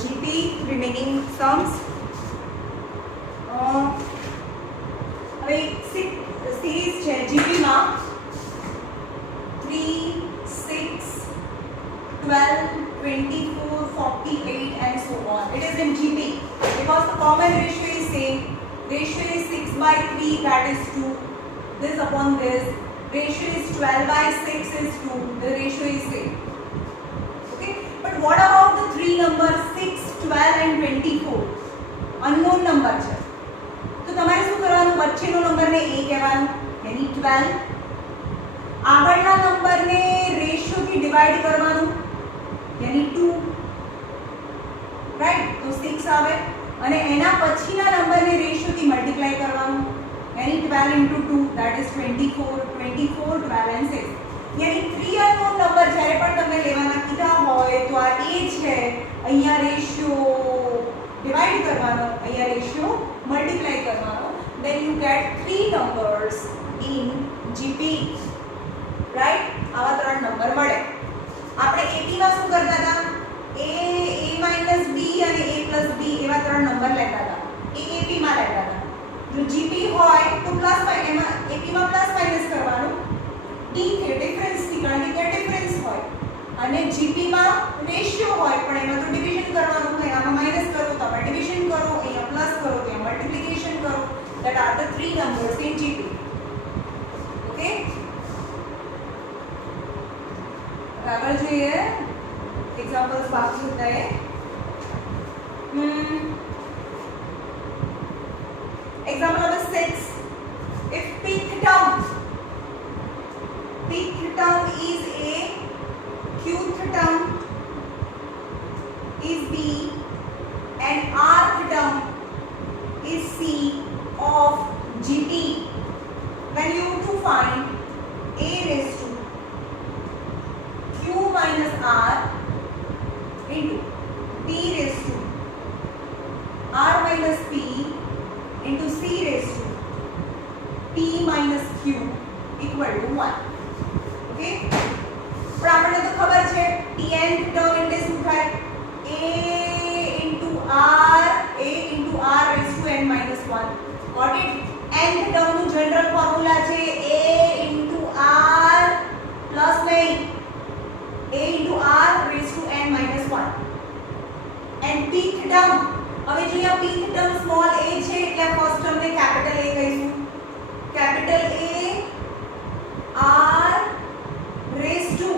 GP remaining sums. હવે સિરીઝ છે GP માં 3, 6, 12, 24, 48 and so on. It is in GP because the common ratio is same. Ratio is 6/3, that is 2. This upon this. Ratio is 12/6 is 2. The ratio is same. Okay. But what about the three numbers 6, 12 and 24? Unknown number છે. તો તમારે શું કરવાનું? વચ્ચેનો નંબરને a કહેવાનું, यानी 12. આગળના નંબરને રેશિયોથી ડિવાઇડ કરવાનું, यानी 2. રાઈટ? તો 6 આવે અને એના પછીના નંબરને રેશિયોથી મલ્ટીપ્લાય કરવાનું, यानी 12 into 2 that is 24, 24, 12 and 6. यानी 3 અનનોન નંબર જ્યારે પણ તમને લેવાના કીધા હોય તો આ a છે, અહીંયા રેશિયો ડિવાઇડ કરવાનો, અહીંયા રેશિયો મલ્ટીપ્લાય કરવાનો, then you get 3 numbers in GP. Right? આવા ત્રણ નંબર મળે. આપણે AP માં શું કરતા હતા? a minus b અને a plus b એવા ત્રણ નંબર લેતા હતા. એ AP માં લેતા હતા. જો GP હોય તો પ્લસ એમાં AP માં પ્લસ માઈનસ કરવાનું, d કે ડિફરન્સ થી, કારણ કે ત્યાં ડિફરન્સ હોય, અને GP માં રેશિયો હોય પણ એમાં તો ડિવિઝન કરવાનું હોય. આમાં માઈનસ કરો તો આમાં ડિવિઝન કરો, અહીંયા પ્લસ કરો તો અહીંયા મલ્ટીપ્લિકેશન કરો. that are the three numbers in GP. okay, આગળ જોઈએ एग्जांपल्स बाकी होता है. Example number 6. if pth term is a, qth term is b and rth term is c of GP, then you have to find a raised to q minus r into p raised to r minus p into c raised to p minus q equal to 1. okay, પણ આપણને તો ખબર છે tnth term એટલે શું થાય? a into r raised to n minus 1. got it? nth term નું general formula છે a into r પ્લસ નહીં, a into r raised to n minus 1. and pth term, હવે જો અહીંયા pth term small a છે એટલે first term ને capital a કહીશું. Capital a r raised to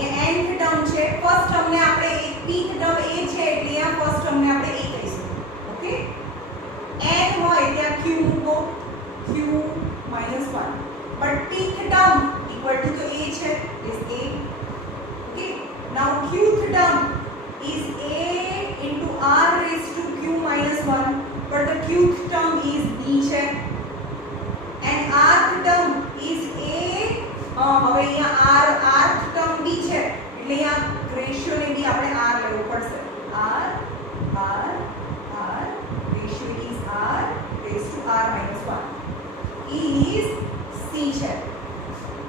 A nth term છે, ફર્સ્ટ ટર્મ ને આપણે pth ટર્મ a છે એટલે અહીંયા ફર્સ્ટ ટર્મ ને આપણે a કહીશું. ઓકે, n હોય ત્યાં q મૂકો, q minus 1. but pth term equal to the a છે, is a. okay, now qth term is a into r raised to q minus 1, but the qth term is b છે, and rth term is a. હવે અહીંયા rth term b છે એટલે અહીંયા રેશિયો ને બી આપણે r લેવો પડશે. r ratio is r raised to r minus 1 is c છે.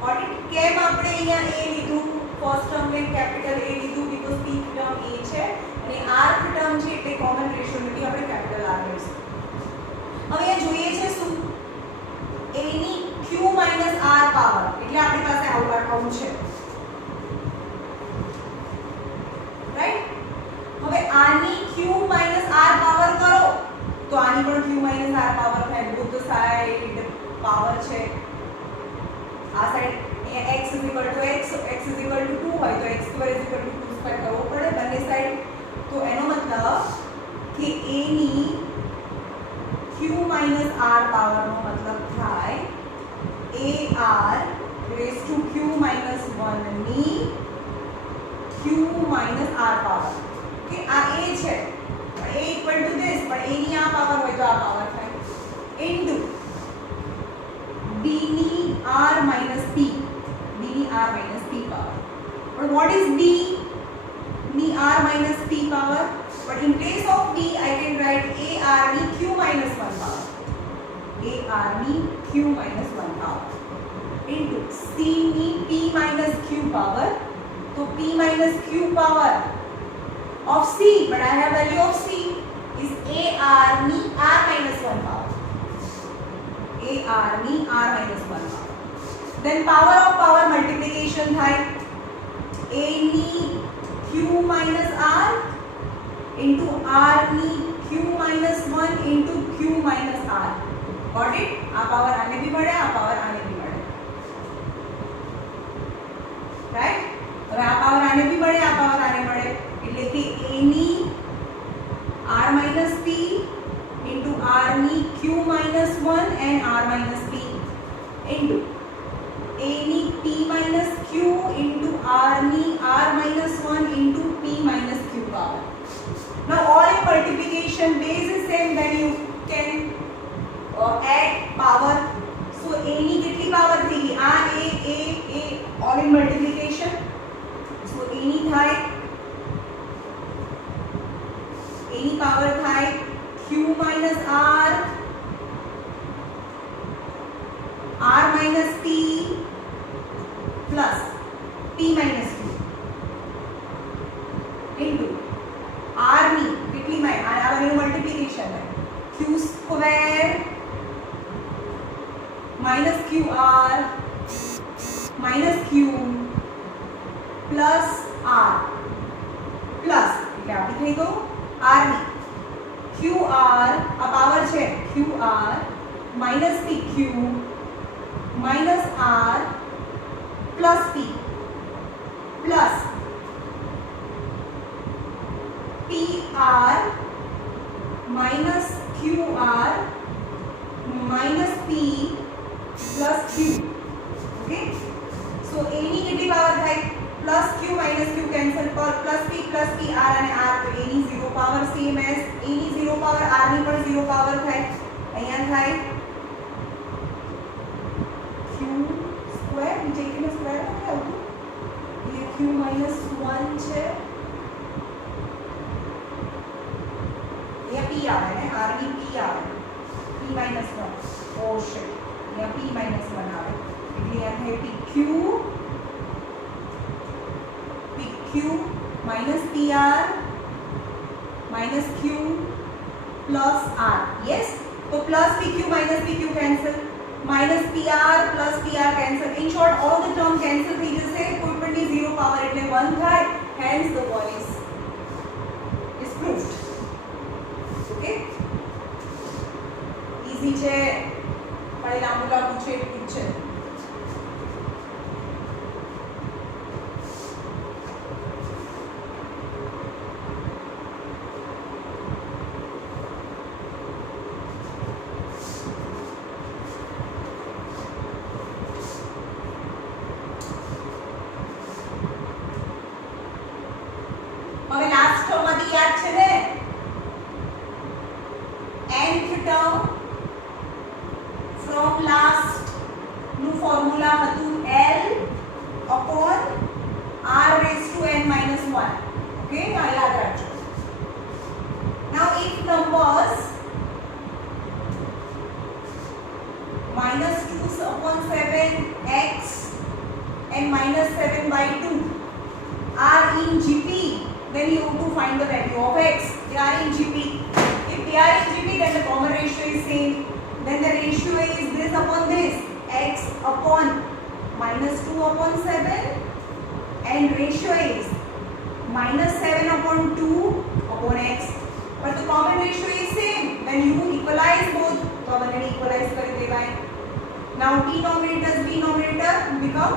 got it? કેમ આપણે અહીંયા a લીધું? ફર્સ્ટ ટર્મ ને કેપિટલ a લીધું બીકોઝ pth ટર્મ a છે અને rth ટર્મ છે એટલે કોમન રેશિયો ને આપણે કેપિટલ r લઈશું. હવે અહીંયા જોઈએ છે શું? a ની q minus r પાવર એટલે આપણી પાસે આવું છે. રાઈટ? હવે આની q minus r પાવર કરો તો આની પણ q minus r પાવર થાય. બોથ સાઈડ પાવર છે. આ side x is equal to x, so x is equal to 2 હોય તો x square is equal to 2 square કરવો પડે બંને સાઈડ. તો એનો મતલબ કે a ની q minus r પાવર નો મતલબ થાય ar raised to q minus 1 ની q minus r પાવર. કે આ a છે પણ a equal to this, પણ a ની આ પાવર હોય તો આ પાવર થાય into b ની r minus p, b ની r minus p power. But what is b ની r minus p power? But in place of b I can write ar ની q minus 1 power, ar ની q minus 1 power into c ની p minus q power. તો तो p minus q power of c, but I have value of c is ar ની r minus 1 power. ar ની r minus 1 power. Then power of power multiplication થાય a ની q minus r into r ની q minus 1 into q minus r. Got it? આ પાવર આને भी મળે, આ પાવર આને भी મળે. રાઈટ? હવે આ પાવર આને भी મળે, આ પાવર આને મળે. એટલે કે a ની r minus p into r ની q minus 1 and r minus p into a ની p minus q into r ની r minus 1 into p minus q power. Now all in multiplication base is same, then you can add power. So a ની કેટલી પાવર થઈ ગઈ? આ a all in multiplication. So a ની થાય, a ની પાવર થાય q minus r minus p plus p minus q into r ની કેટલી માં આ બનેનું મલ્ટીપ્લિકેશન है q square minus qr minus q plus r plus એટલે આપી થઈ ગયું r ની qr આ પાવર છે qr minus pq minus r plus p plus pr minus qr minus p plus q. Okay, so a ની કેટલી પાવર થાય plus q minus q cancel પર plus p plus pr અને r, તો a ની 0 પાવર સેમ એઝ a ની 0 power r ની પણ 0 પાવર થાય. અહીંયા થાય q સ્ક્વેર, નીચે એકનો સ્ક્વેર નથી આવતું, એ q minus 1 છે, અહીંયા p આવે ને r ની p આવે, p minus 1. oh shit, અહીંયા p minus 1 આવે એટલે અહીંયા થાય pq minus pr minus q plus r. yes, so plus pq minus pq cancel, minus pr plus pr cancel. in short all the term cancel થઈ જશે, કોઈ પણ ની 0 પાવર એટલે 1 થાય. hence the one is proved. okay, easy છે, પણ લાંબુ લાંબુ છે એટલું છે. હવે લાસ્ટ ટર્મમાંથી યાદ છે ને, nth ટર્મ from last નું ફોર્મ્યુલા હતું L upon r raised to n minus 1. okay, now યાદ રાખજો. now if numbers minus 2 upon 7x and minus 7 by 2 are in GP, then you have to find the value of x. They are in GP. If they are in GP, then the common ratio is same. Then the ratio is this upon this, x upon minus 2 upon 7, and ratio is minus 7 upon 2 upon x. But the common ratio is same. When you equalize both, तो अपन ने equalize कर देवाय. Now denominator denominator become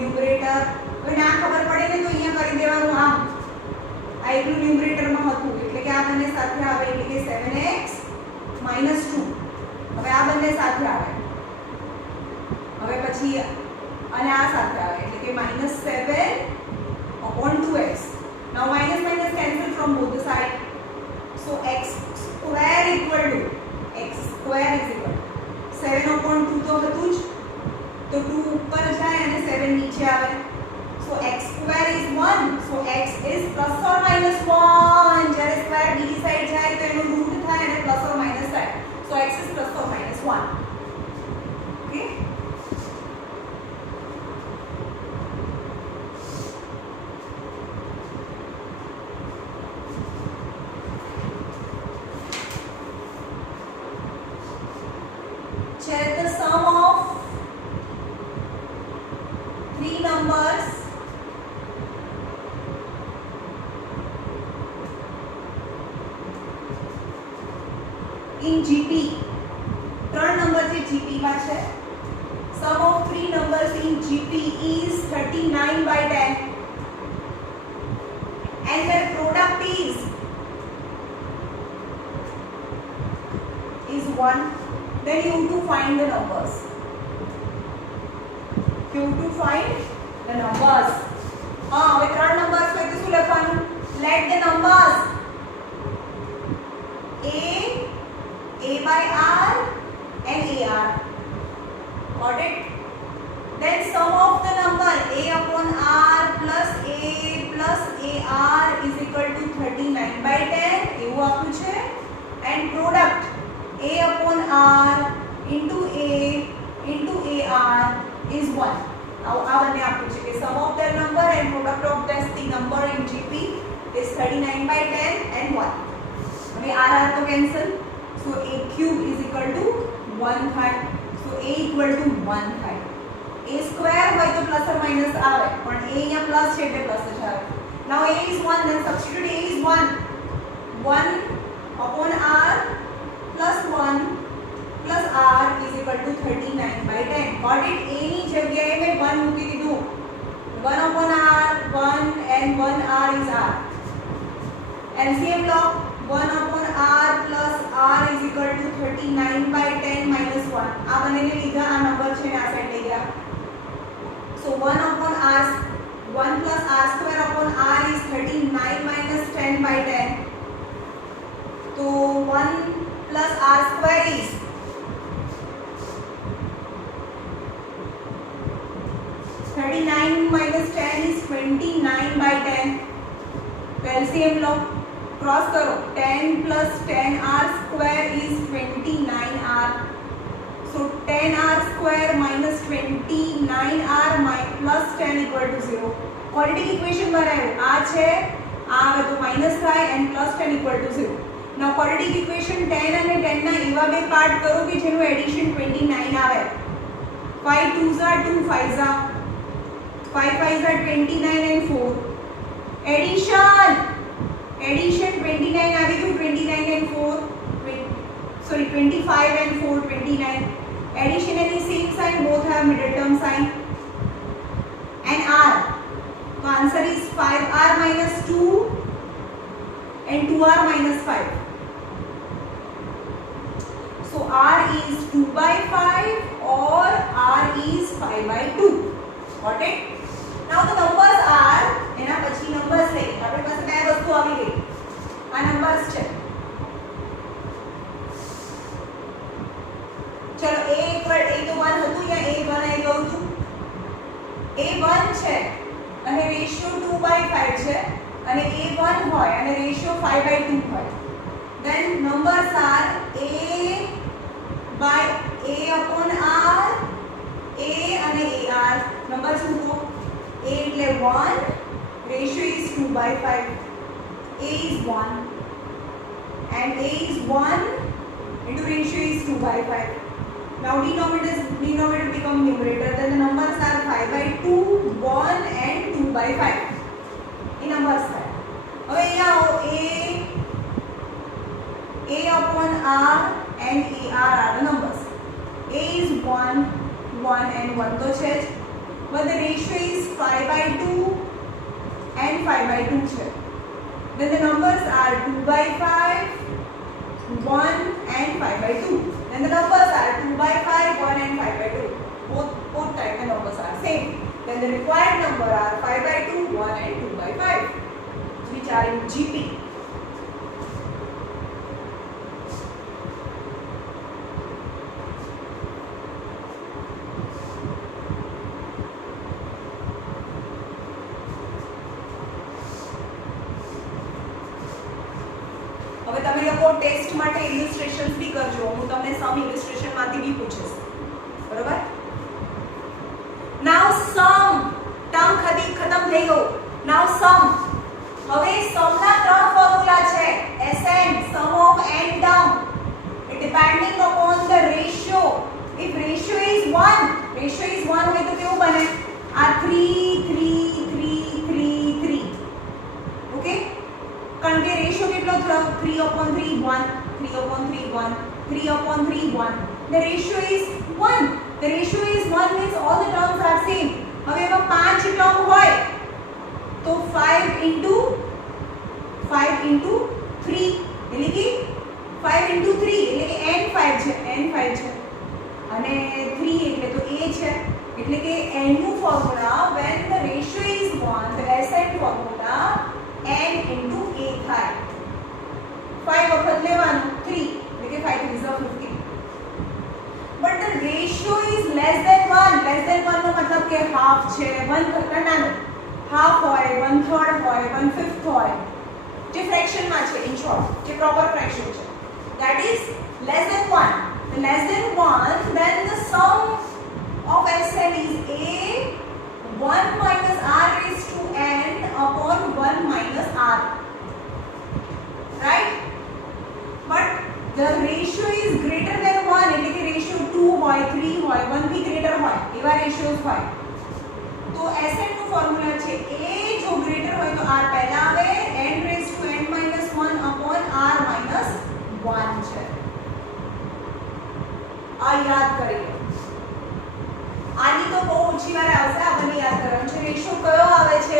numerator. तो ना खबर पड़े ने तो यहाँ कर देવાનું આમ. આ એકલું ન્યુમરેટર માં હતું એટલે કે આ બંને સાથે આવે એટલે કે 7x minus 2. હવે આ બંને સાથે આવે, હવે પછી અને આ સાથે આવે એટલે કે -7 upon 2x. now minus minus cancel from both the side, so x square equal to 7 upon 2 તો હતું જ, તો 2 ઉપર જાય અને 7 નીચે આવે. so x square is 1, so x is plus or minus 1. જ્યારે સ્ક્વેર બીજી સાઈડ જાય તો એનો રૂટ થાય અને પ્લસ ઓર માઈનસ થાય, so x is plus or minus 1. okay, in GP. ત્રણ નંબર જે GP માં છે. Sum of three numbers in GP is 39 by 10 and their product is 1. Then you have to find the numbers. You have to find the numbers. हाँ હવે ત્રણ numbers હોય તો શું લખવાનું? Let the numbers A by R and AR. Got it? Then sum of the number A upon R plus A plus AR is equal to 39 by 10. એવું આપ્યું છે. And product A upon R into A into AR is 1. Now આ બંને આપ્યું છે કે sum of their number and product of this the number in GP is 39 by 10 and 1. હવે RR તો cancel. So A cube is equal to 1 થાય. So A equal to 1 થાય. A square હોય તો plus or minus આવે પણ A અહીંયા plus છે એટલે plus જ આવે. Now A is 1, then substitute A is 1. 1 upon R plus 1 plus R is equal to 39 by 10. Got it? A ની જગ્યાએ મેં 1 મૂકી દીધું. 1 upon R, 1 and 1R is R. LCM log 1 upon R plus R is equal to 39 by 10 minus 1. આ બંનેને લીધા આ નંબર છે ને આ સાઈડ લઈ ગયા. So 1 upon R, 1 plus R square upon R is 39 minus 10 by 10. So 1 plus R square is 39 minus 10 is 29 by 10. तो LCM लो क्रॉस करो 10 plus 10R square is 29R. So 10R square minus 29R plus 10 equal to 0. Quadratic equation बनायो आ छे आ હવે તો માઈનસ થાય and plus 10 equal to 0. Now quadratic equation 10 અને 10 ના એવા બે પાર્ટ કરો કે જેનું એડિશન 29 આવે. 5 2s are 2 5s are 5 5s are 29 and 4. Addition 29 આવી ગયું 29 and 4 sorry 25 and 4 29. Addition any same sign, both have middle term sign. And R. The answer is 5R minus 2 and 2R minus 5. So R is 2 by 5 or R is 5 by 2. Got it? Now the numbers are એના પછી numbers લે. આપણી પાસે બે વસ્તુ આવી ગઈ. આ numbers છે. ચલો A equal A તો 1 હતું या A 1 આવી ગયું હતું. A 1 છે અને રેશિયો 2 by 5 છે અને A 1 હોય અને રેશિયો 5 by 2 હોય. Then numbers are A by A upon R, A અને AR. Numbers મૂકો. A એટલે 1, ratio is 2 by 5. A is 1 and A is 1 into ratio is 2 by 5. Now denominator become numerator. Then the numbers are 5 by 2, 1 and 2 by 5. In numbers are. હવે અહીંયા A upon R and AR are the numbers. A is 1, 1 and 1 તો છે જ. But the ratio is 5 by 2 and 5 by 2 છે. Then the numbers are 2 by 5, 1 and 5 by 2. Then the numbers are 2 by 5, 1 and 5 by 2. Both type the numbers are same. Then the required number are 5 by 2, 1 and 2 by 5, which are in GP. હવે તમે લોકો ટેસ્ટ માટે ઇલિસ્ટ્રેશન્સ બી કરજો. હું તમને સમ ઇલિસ્ટ્રેશન માંથી બી પૂછીશ. બરોબર? નાઉ સમ ટર્મ ખતમ થઈ ગયો. નાઉ સમ. હવે સમ ના ત્રણ ફોર્મ્યુલા છે. Sn sum of n term. It depending upon the ratio. If ratio is 1 હોય તો કેવું બને? આ 3 3 3 3 3. ઓકે? કારણ કે રેશિયો કેટલો થયો 3/3 1 3 3/3 1, 3/3 1. The ratio is 1. The ratio is 1 means all the terms are same. હવે એમાં 5 ટર્મ હોય તો 5 into 3 એટલે કે 5 into 3 એટલે કે n5 છે અને 3 એટલે તો a છે એટલે કે n નું formula when the ratio is 1 the SN formula n into a થાય 5 વખત લેવાનું 3 એટલે કે 5 3 is 15 but the ratio is less than 1 નો મતલબ કે half છે 1 કરતા નાનો half હોય 1/3 હોય 1/5 હોય જે ફ્રેક્શન માં છે in short જે proper fraction છે that is less than 1 the less than 1 then the sum of SN is a 1 minus r raised to n upon 1 minus r right but the ratio is greater than 1 એટલે કે ratio 2 હોય 3 હોય 1 થી greater હોય એવા ratios હોય તો SN નું ફોર્મ્યુલા છે a જો greater હોય તો r પહેલા આવે n raised to n minus 1 upon r minus 1 છે આ યાદ કરી લો આની તો બહુ ઓછી વાર આવશે આપણને યાદ કરવાનું છે રેશિયો કયો આવે છે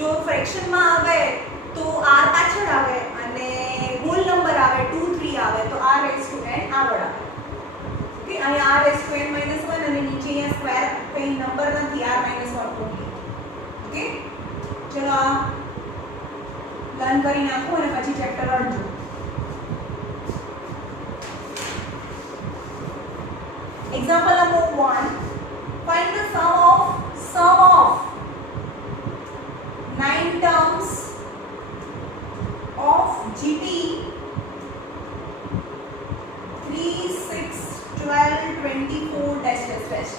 જો ફ્રેક્શન માં આવે તો r પાછળ આવે અને હોલ નંબર આવે 2 3 આવે તો r raised to n આગળ આવે ઓકે અહીં r raised to n minus 1 અને નીચે અહીંયા સ્ક્વેર કઈ નંબર નથી r minus 1 ઓકે ઓકે ચલો આ લર્ન કરી નાખો અને પછી ચેપ્ટર અડજો example number 1 find the sum of 9 terms of GP 3 6 12 24 dash dash dash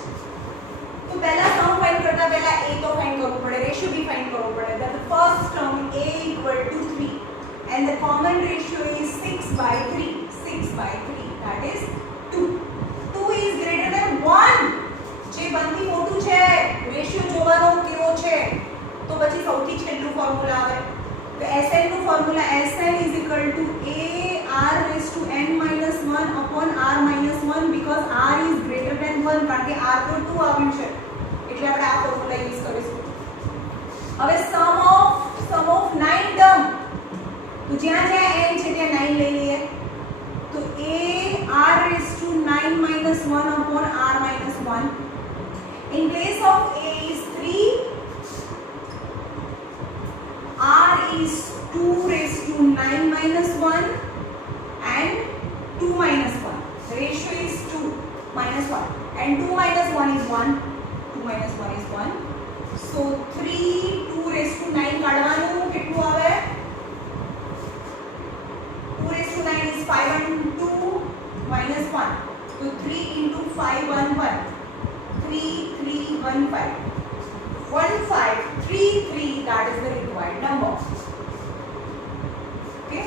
तो पहला सम फाइंड करता पहला a तो फाइंड करना पड़े रेशियो भी फाइंड करना पड़े the first term a equal to 3 and the common ratio is 6/3 that is 2 is greater than 1 જે બનતી મોટું છે રેશિયો જોવાનો કેવો છે તો પછી સૌથી છેલ્લું ફોર્મ્યુલા આવે તો SN નું formula SN is equal to a r raised to n minus 1 upon r minus 1 because r is greater than 1 કારણ કે r તો 2 આવ્યું છે એટલે આપણે આ ફોર્મ્યુલા યુઝ કરીશું હવે sum of 9 term તો જ્યાં જ્યાં n છે ત્યાં 9 લઈ લઈએ तो a r raised to 9 minus 1 upon r minus 1 in place of a is 3 r is 2 raised to 9 minus 1 and 2 minus 1 the ratio is 2 minus 1 and 2 minus 1 is 1 2 minus 1 is 1 so 3 2 raised to 9 કાઢવાનું કેટલું આવે 2 raised to 9 is 5 and 2 minus 1 so 3 into 5 1 1 3 3 1 5 1 5 3 3 that is the required number okay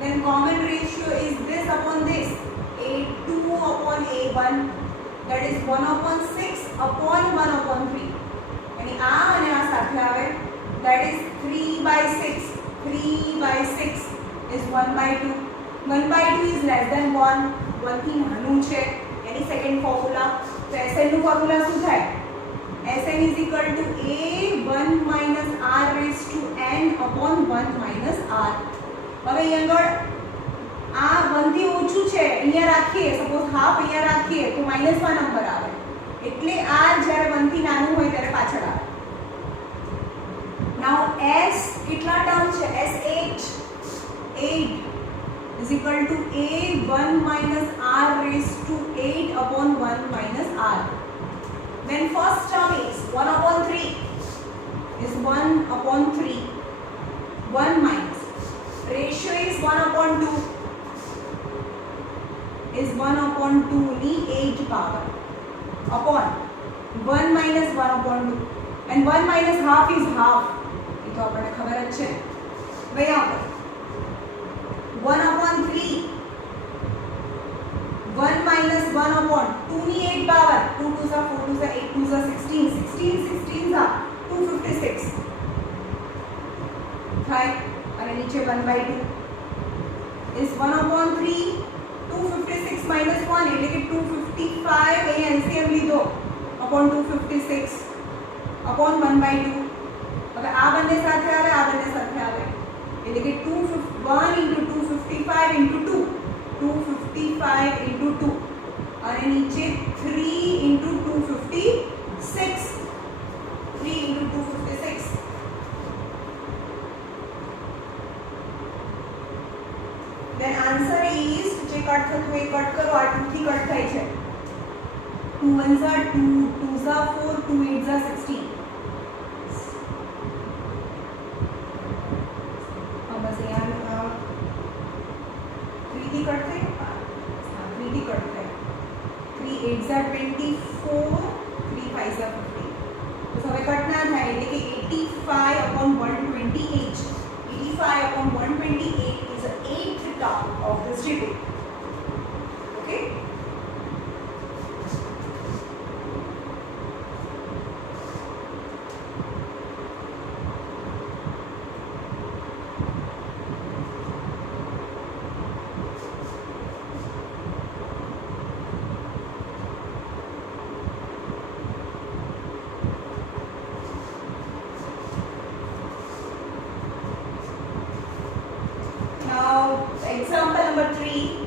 then common ratio is this upon this a2 upon a1 that is 1/6 upon 1/3 यानी आ અને આ સાથે આવે that is 3/6 is 1/2 1/2 is less than 1 1 થી નાનું છે यानी સેકન્ડ ફોર્મ્યુલા તો SN નું ફોર્મ્યુલા શું થાય SN is equal to a 1 minus r raised to n upon 1 minus r હવે અહીં આગળ આ 1 થી ઓછું છે અહીંયા રાખીએ સપોઝ હાફ અહીંયા રાખીએ તો -1 નંબર આવે એટલે r જ્યારે 1 થી નાનું હોય ત્યારે પાછળ આવે નાઉ s કેટલા ટર્મ છે s8 is equal to a 1 minus r raised to 8 upon 1 minus r Then first term is 1 upon 3 is 1 upon 3. 1 minus. Ratio is 1 upon 2 is 1 upon 2 ની 8 power upon 1 minus 1 upon 2 and 1 minus half is half. ये तो आपने खबर अच्छे भाई यहाँ पर 1 upon 3 1 minus 1 upon 2 ની 8 power 2 2 सा 4 2 सा 8 2 सा 16 16 16 सा 256 થાય અને નીચે 1/2 is 1 upon 3 256 minus 1 એટલે કે 255 એ LCM લીધો upon 256 upon 1/2 હવે આ બંને સાથે આવે આ બંને સાથે આવે એટલે કે 1 into 255 into 2 255 into 2 અને નીચે 3 into 256 3 into 256 then answer is જે કટ થતું એ કટ કરો આ 2 થી કટ થાય છે 2 1s are 2 2s are 4 2 8s are 16 अब बस यार 3 થી કટ થાય 3 થી કટ થાય 3 8s are 24 3 5s are 50 તો હવે કટ ના થાય એટલે કે 85 upon 128 85 upon 128 is the 8th term of this GP. Okay. Now, example number 3.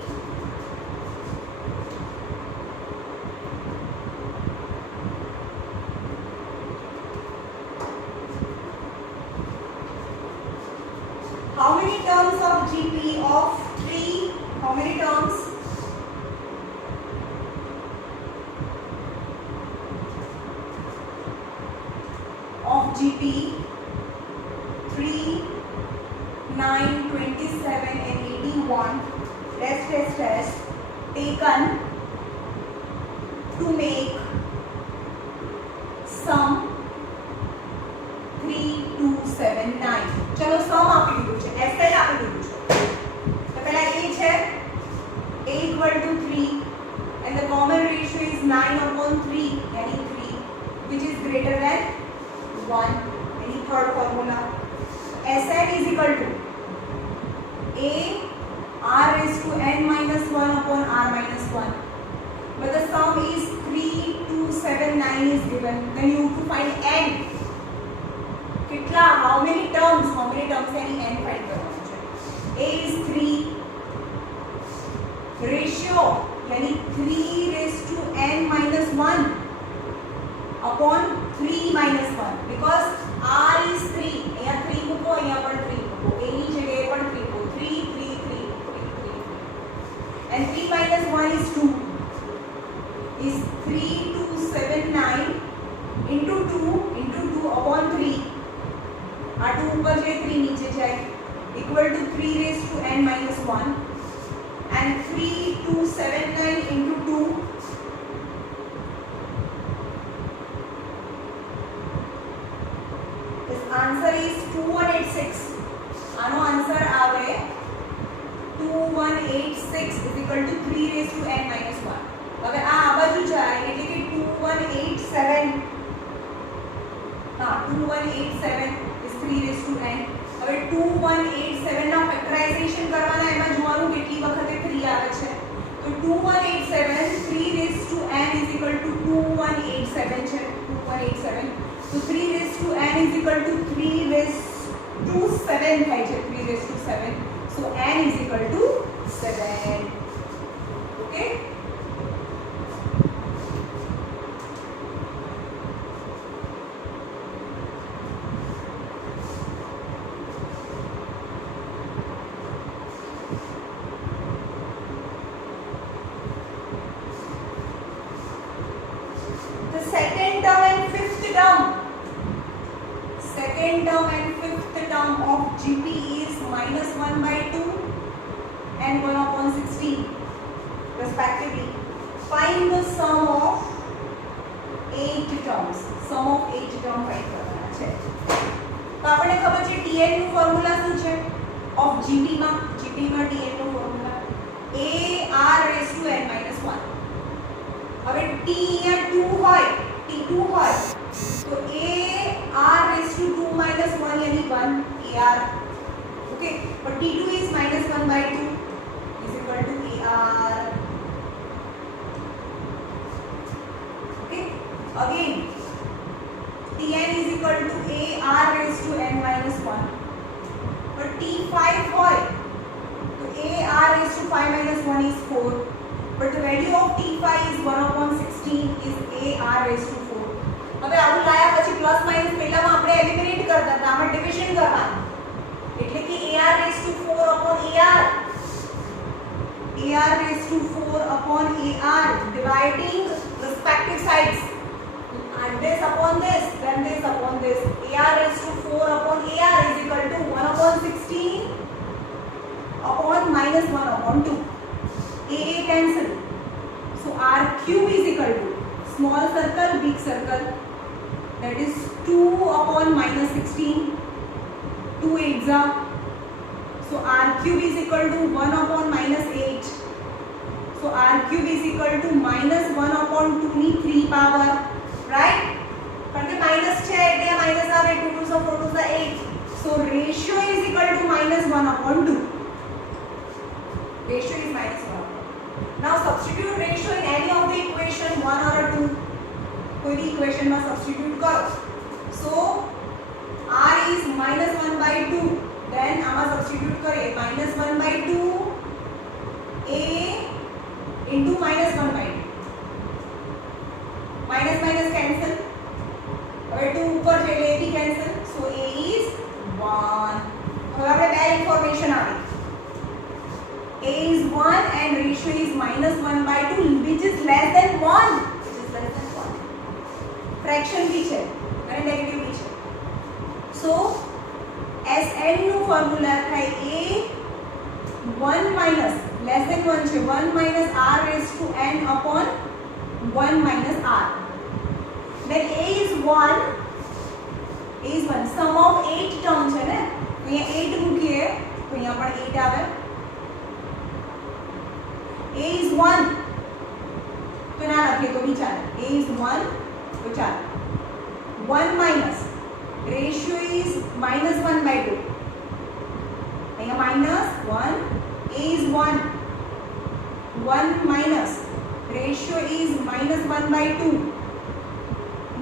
How many terms of GP of 3? How many terms? Of GP 3, 9, 27 and 81 test taken to make sum 3279. चलो sum આપી દીધું છે SL આપી દીધું છે તો પહેલા a છે a equal to 3 and the common ratio is 9 upon 3 यानी 3 which is greater than 1 any third formula SL is equal to a r raised to n minus 1 upon r minus 1 but the sum is 3279 is given then you have to find n kitla how many terms यानी n find करना है a is 3 ratio यानी 3 raised to n minus 1 upon 3 minus 1 because r is 3 અહીંયા 3 મૂકો અહીંયા પણ 3 મૂકો a ની જગ્યાએ પણ 3 મૂકો 3 3 3 3 and 3 minus 1 is 2 is 3279 into 2 upon 3 આ 2 ઉપર જાય 3 નીચે જાય equal to 3 raised to n minus 1 and 3279 into 2 this answer is 2186 આનો આન્સર આવે 2186 is equal to 3 raised to n minus 1 હવે આ બાજુ જાય એટલે કે 2187 હા 2187 is 3 raised to n હવે 2187 ના ફેક્ટરાઇઝેશન કરવાના એમાં જોવાનું કેટલી વખતે 3 આવે છે તો 2187 3 raised to n is equal to 2187 છે 2187 so 3 raised to n is equal to 3 raised to 7 થાય છે 3 raised to 7 so n is equal to 7 okay the second second term and fifth term of GP is -1/2 and 1/16 respectively. Find the sum of 8 terms. Sum of 8 term find करना है. तो आपने खबर છે Tn નું ફોર્મ્યુલા શું છે of GP માં Tn નું ફોર્મ્યુલા AR⁻n-1. હવે T અહીંયા 2 હોય T2 હોય तो AR⁻2 यानी 1 AR. Okay, but T2 is -1/2 is equal to AR. Okay, again Tn is equal to AR⁻n-1, but T5 होय तो AR⁻5-1 is 4, but the value of T5 is 1/16 is AR⁻4. હવે આવું લાયા પછી પ્લસ માઈનસ પહેલામાં આપણે એલિમિનેટ કરતા હતા, આમાં ડિવિઝન કરવાનું એટલે કે AR⁻4/AR AR⁻4/AR dividing respective sides, and this upon this, then this upon this. AR⁻4/AR is equal to 1/16 upon -1/2. AA cancel, so R cube is equal to small circle big circle, that is 2/-16, 2 8s are, so R cube is equal to 1/-8, so R cube is equal to -1/2 ની 3 power, right? કારણ કે માઈનસ છે એટલે માઈનસ આવે, 2 2s are 4 2s are 8, so ratio is equal to -1/2. Ratio is -1. Now substitute ratio in any of the equation 1 or 2. कोई भी इक्वेशन में सब्स्टिट्यूट करो. So R is -1/2, then आमा सब्स्टिट्यूट करे -1/2 A into -1/2. Minus minus cancel, હવે 2 ઉપર છે એટલે A भी कैंसिल, so A is 1. હવે આપણે બે ઇન્ફોર્મેશન આવી. A is 1 and ratio is -1/2, which is less than 1. फ्रैक्शन भी છે અને નેગેટિવ भी છે. So Sn નું ફોર્મ્યુલા થાય A 1 minus less than 1 છે 1 minus R⁻n upon 1 minus R. Then A is 1, sum of 8 term છે ને, તો અહીંયા 8 મૂકીએ તો અહીંયા પણ 8 આવે. A is 1 તો ના લખીએ તો બી ચાલે. A is 1 તો ચાલે. 1 minus ratio is -1/2, અહીંયા -1. A is 1 minus ratio is -1/2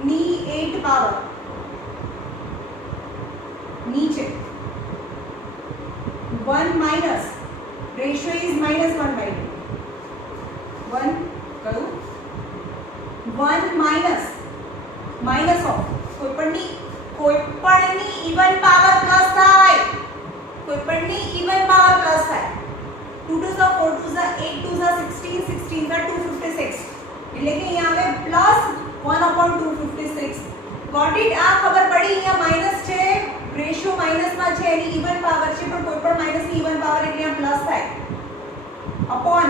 ની 8 power નીચે 1 minus ratio is -1/2. 1 કયું 1 minus of કોઈપણની ઇવન પાવર પ્લસ થાય, કોઈપણની ઇવન પાવર પ્લસ થાય. 2 2s are 4 2s are 8 2s are 16 16s are 256, એટલે કે અહીંયા આવે પ્લસ 1/256. Got it? આ ખબર પડી. અહીંયા માઈનસ છે, રેશિયો માઈનસમાં છે, એની ઇવન પાવર છે, પણ કોઈ પણ માઈનસની ઇવન પાવર એટલે અહીંયા પ્લસ થાય. અપોન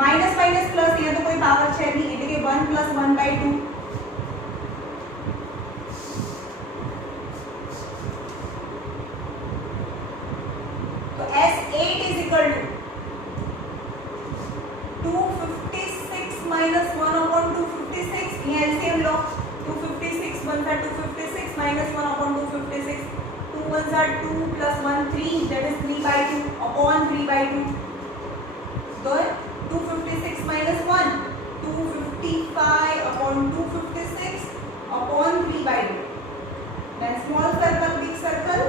माइनस माइनस प्लस, यहाँ तो कोई पावर है नहीं, એટલે કે 1 + 1/2. तो S8 is equal to 256 minus 1/256. यहाँ LCM लो, 256 1 are 256 minus 1/256. 2 1s are 2 plus 1 3, that is 3/2 upon 3/2. तो 256 minus 1, 255 upon 256 upon 3/2. Then small circle big circle,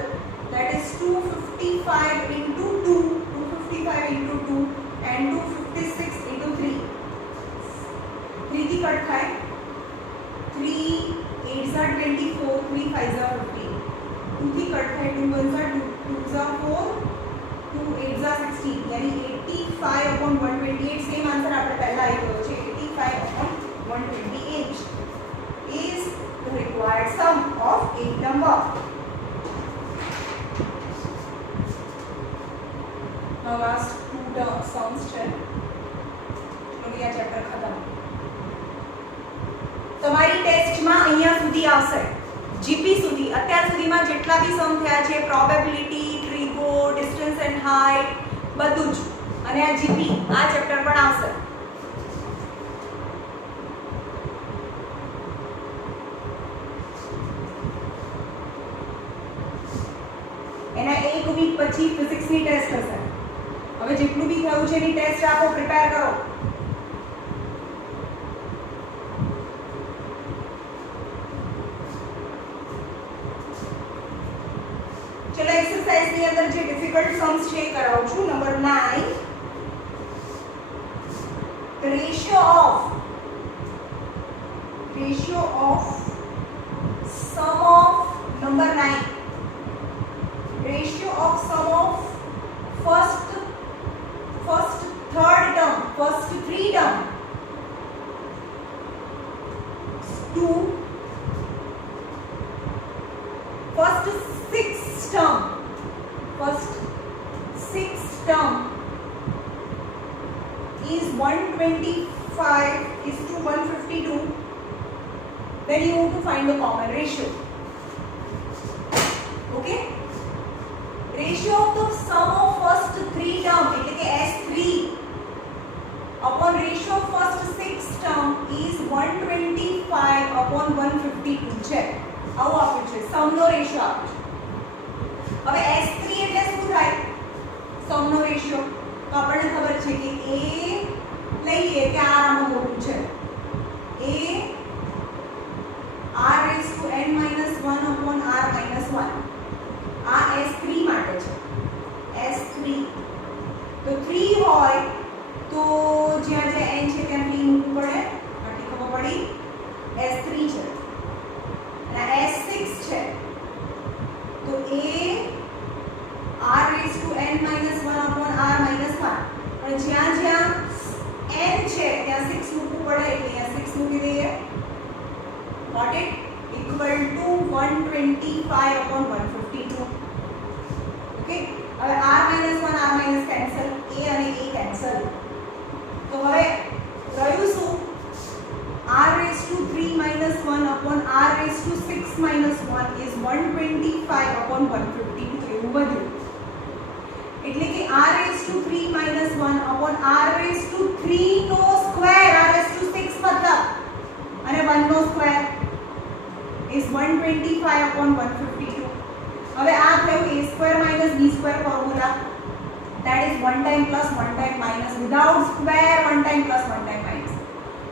that is 255 into 2, 255 into 2 and 256 into 3. 3 की कट खाए, 3 8s are 24, 3 5s are 15. 2 की कट खाए, 2 1s are 2, 2s are 4, 2 8s are 16, यानी 85 upon 128. सेम आंसर आपने पहला आई गयो છે 85 upon 128 is the required sum of एकदम वाह. Now last two sums છે. ચલો આ ચેપ્ટર ખતમ. તમારી ટેસ્ટમાં અહીંયા સુધી આવશે. જીપી સુધી અત્યાર સુધીમાં જેટલા બી સમ થયા છે, પ્રોબેબિલિટી, ટ્રીગો, ડિસ્ટન્સ એન્ડ હાઇટ, બધું જ. અને આ જીપી આ ચેપ્ટર પણ આવશે. એના એક વીક પછી ફિઝિક્સની ટેસ્ટ હશે. હવે જેટલું બી થયું છે એની ટેસ્ટ આપો, પ્રિપેર કરો. ચલો એક્સરસાઇઝ ની અંદર જે ડિફિકલ્ટ सम्स છે કરાવું છું. નંબર 9, the ratio of sum of number 9, ratio of sum of first third term, first three term to first sixth term is 125:152. Then you have to find the common ratio. Okay, ratio of the sum of first three term એટલે કે S3 upon ratio of first sixth term is 125/152 છે. આવું આપ્યું છે, સમ નો રેશિયો આપ્યો છે. હવે S3 એટલે શું થાય? સમ નો રેશિયો. તો આપણને ખબર છે કે A લઈએ કે R આમાં મોટું છે. A r⁻n−1/r−1 આ S3 માટે છે. S3 તો 3 હોય તો જ્યાં જ્યાં n છે ત્યાં 3 મૂકવું પડે. આટલી ખબર પડી? S3 છે. અને S6 છે તો A r⁻n−1/r−1 પણ જ્યાં જ્યાં n છે ત્યાં 6 મૂકવું પડે એટલે અહીંયા 6 મૂકી દઈએ. Got it? Equal to 125/152. Okay, હવે r-1 કેન્સલ, a અને a કેન્સલ. તો હવે રહ્યું શું? r⁻3−1/r⁻6−1 is 125/152. તો એવું બધું એટલે કે r⁻3−1/r⁻3 નો સ્ક્વેર, r⁻6 મતલબ, અને 1 નો સ્ક્વેર is 125/152. હવે આ થયું a² - b² formula. that is 1 time plus 1 time minus, without square 1 time plus 1 time minus.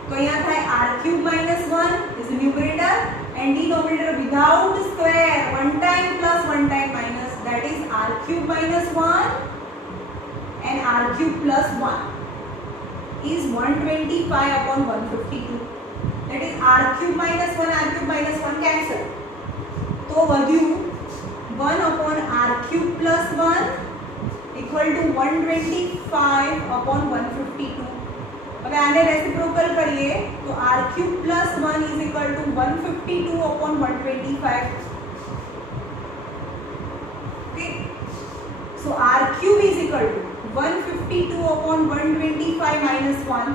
તો અહીંયા થાય r³ - 1 is the numerator and denominator without square 1 time plus 1 time minus, that is r³ - 1 and r³ + 1 is 125/152. that is r³ - 1 r³ - 1 cancel. તો વધ્યું 1/r³ + 1 equal to 125/152. હવે આને રેસિપ્રોકલ કરીએ તો r³ + 1 is equal to 152/125. okay, so r³ is equal to 152/125 minus 1.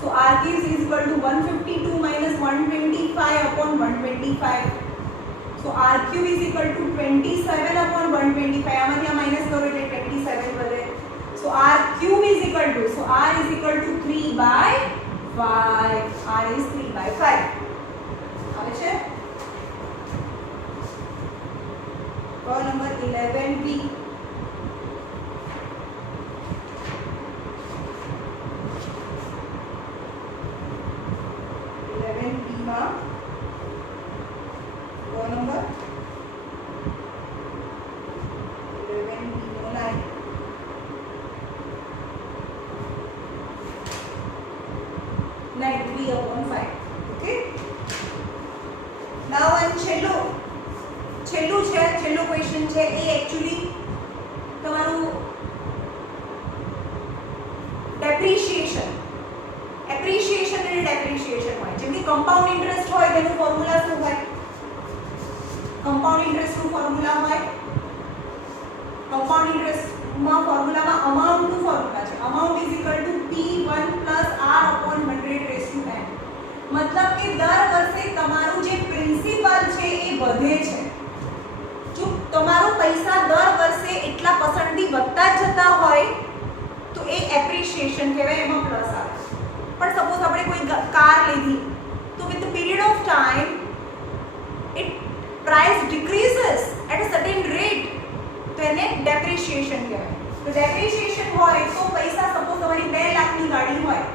So r³ is equal to 152 minus 125/125. So r³ is equal to 27/125. આમાંથી આ માઈનસ કરો એટલે 27 વધે. So r³ is equal to, so r is equal to 3/5. r is 3/5. આવે છે? Number 11b. number 11b no line. Line 3/5. okay, now and છેલ્લું ક્વેશ્ચન છે એ એકચ્યુઅલી તમારું ડેપ્રિશિએશન, એપ્રિશિએશન અને ડેપ્રિશિએશન હોય. જેમ કે કમ્પાઉન્ડ ઇન્ટરેસ્ટ હોય તેનું ફોર્મ્યુલા શું હોય? કમ્પાઉન્ડ ઇન્ટરેસ્ટનું ફોર્મ્યુલા હોય, કમ્પાઉન્ડ ઇન્ટરેસ્ટમાં ફોર્મ્યુલામાં અમાઉન્ટનું ફોર્મ્યુલા છે, amount is equal to P1 + R upon 100 raise to n. મતલબ કે દર વર્ષે તમારું જે પ્રિન્સિપલ છે એ વધે છે. જો તમારો પૈસા દર વર્ષે એટલા પર્સન્ટથી વધતા જતા હોય તો એ એપ્રિશિએશન કહેવાય, એમાં પ્લસ આવે. પણ સપોઝ આપણે કોઈ કાર લીધી તો with the period of time it price decreases at a certain rate, તો એને ડેપ્રિશિએશન કહેવાય. તો ડેપ્રિશિએશન હોય તો પૈસા સપોઝ તમારી 2 લાખની ગાડી હોય,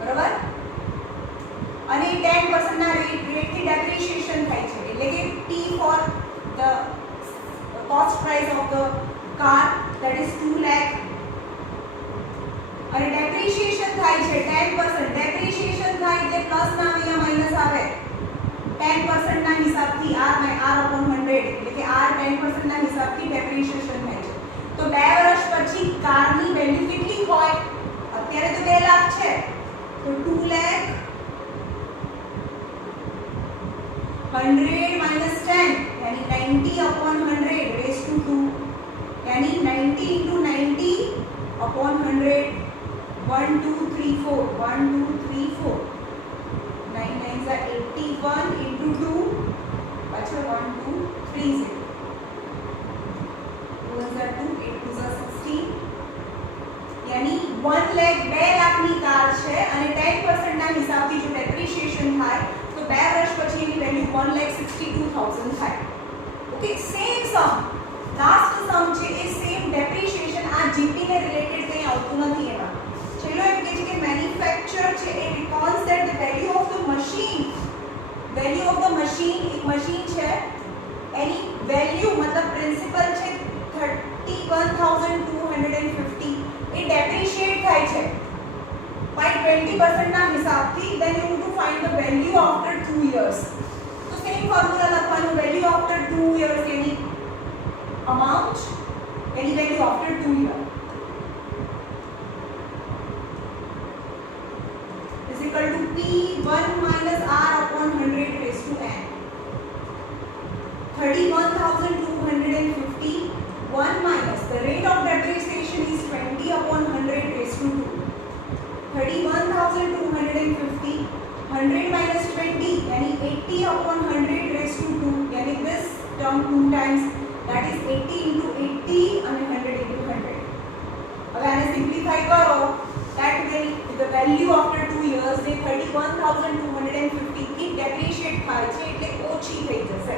બરાબર, અને 10% ના રેટથી ડેપ્રિશિએશન થાય છે, એટલે કે T for the cost price of the car that is 2 lakh, અને ડેપ્રિશિએશન થાય છે 10%, ડેપ્રિશિએશન થાય એટલે પ્લસ ના અહીંયા માઈનસ આવે 10% ના હિસાબથી r upon 100, એટલે કે r 10% ના હિસાબથી ડેપ્રિશિએશન થાય છે. તો 2 વર્ષ પછી કારની વેલ્યુ કેટલી હોય? અત્યારે તો 2 લાખ છે, તો 2 lakh 100 minus 10 यानी 90 upon 100 raised to 2, यानी 90 into 90 upon 100, 1 2 3 4, 1 2 3 4, 9 9s are 81 into 2, अच्छा 1 2 3 0, 2 1s are 2, 8 2s are 16, यानी 1 lakh 2 લાખની કાર છે અને 10% ના હિસાબથી જો ડેપ્રિશિએશન થાય તો 2 વર્ષ પછી એની વેલ્યુ 1,62,000 થાય. ઓકે, સેમ સમ, લાસ્ટ સમ છે એ સેમ ડેપ્રિશિએશન, આ જીપી ને રિલેટેડ કંઈ આવતું નથી એમાં. છેલ્લો એમ કહે છે કે મેન્યુફેક્ચર છે એ reckons that the value of the machine, value of the machine, એક મશીન છે એની વેલ્યુ મતલબ પ્રિન્સિપલ છે 31,250, એ ડેપ્રિશિએટ થાય છે by 20% ના હિસાબથી. then you have to find the value after 2 years. તો સેમ ફોર્મ્યુલા લખવાનું, વેલ્યુ આફ્ટર 2 years એની amount, any value after 2 years is equal to P1 minus R upon 100 raised to n. 31,250, 1 minus the rate of depreciation is 20 upon 100 raised to 2. 31,250, 100 minus 20 यानी 80 upon 100 raised to 2, यानी this term 2 times, that is 80 into 80 and 100 into 100. अब आने simplify करो, that will the value after 2 years they 31,250 की depreciate થાય છે એટલે ઓછી થઈ જશે.